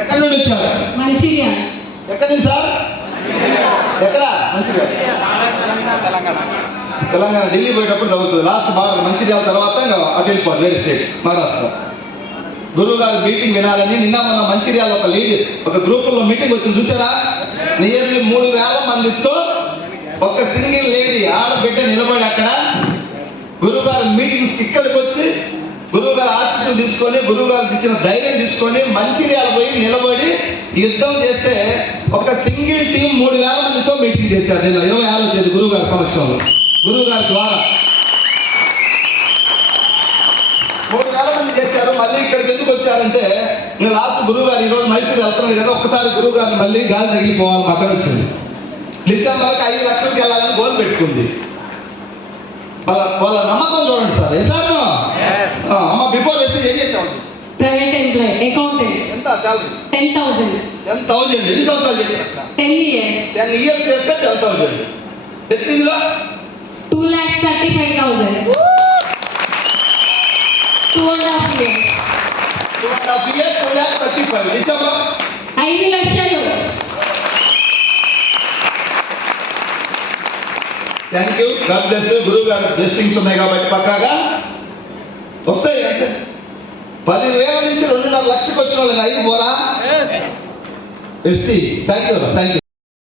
ఎక్కడి నుండి వచ్చారు? మంచిర్యాల. ఎక్కడి నుంచి సార్? ఎక్కడ? మంచిర్యాల. తెలంగాణ ఢిల్లీ పోయేటప్పుడు చదువుతుంది. లాస్ట్ బాగా మంచిర్యాల తర్వాత అటు వెళ్ళిపోదు వేరే స్టేట్ మహారాష్ట్ర. గురువు గారి మీటింగ్ వినాలని నిన్న మొన్న మంచిర్యాల ఒక గ్రూపుల్లో మీటింగ్ వచ్చింది చూసారా? నియర్లీ 3,000 మందితో ఒక సింగిల్ లేడీ ఆడబిడ్డ నిలబడి అక్కడ గురువు గారి మీటింగ్స్కి ఇక్కడికి వచ్చి గురువు గారి ఆశీస్సులు తీసుకొని గురువు గారికి ఇచ్చిన ధైర్యం తీసుకొని మంచిర్యాల పోయి నిలబడి యుద్ధం చేస్తే ఒక సింగిల్ టీం 3,000 మందితో మీటింగ్ చేశారు. నేను 26వ తేదీ గురువు గారి సమక్షంలో గురువు గారి ద్వారా 3,000 మంది చేశారు. మళ్ళీ ఇక్కడికి ఎందుకు వచ్చారంటే నేను లాస్ట్ గురువు గారు ఈరోజు మైసూరు వెళ్తున్నాడు కదా, ఒక్కసారి గురువు గారిని మళ్ళీ గాలి తగిలిపోవాలి అక్కడ వచ్చింది. డిసెంబర్కి 5 లక్షలకు వెళ్ళాలని గోల్ పెట్టుకుంది. వాళ్ళ నమ్మకం చూడండి సార్. ఏ సార్ అమ్మ బిఫోర్ వెస్టేజ్ ఏం చేసావు? Private employee, accountant. ఎంత సాలరీ? 10,000. 10,000. ఎన్ని సంవత్సరాలు చేశారు? 10 years. 10 years చేస్తే 10,000. వెస్టేజ్లో 2,35,000. 2.5 years. 2.5 years 2,35,000. డిసెంబర్ 5 లక్షలు. Thank you. God bless. గురువు గారి బ్లెస్సింగ్స్ ఉన్నాయి కాబట్టి పక్కాగా వస్తాయి. అంటే 10,000 నుంచి 2.5 లక్షలకు వచ్చిన వాళ్ళకి 5 పోరా ఎస్టీ. Thank you.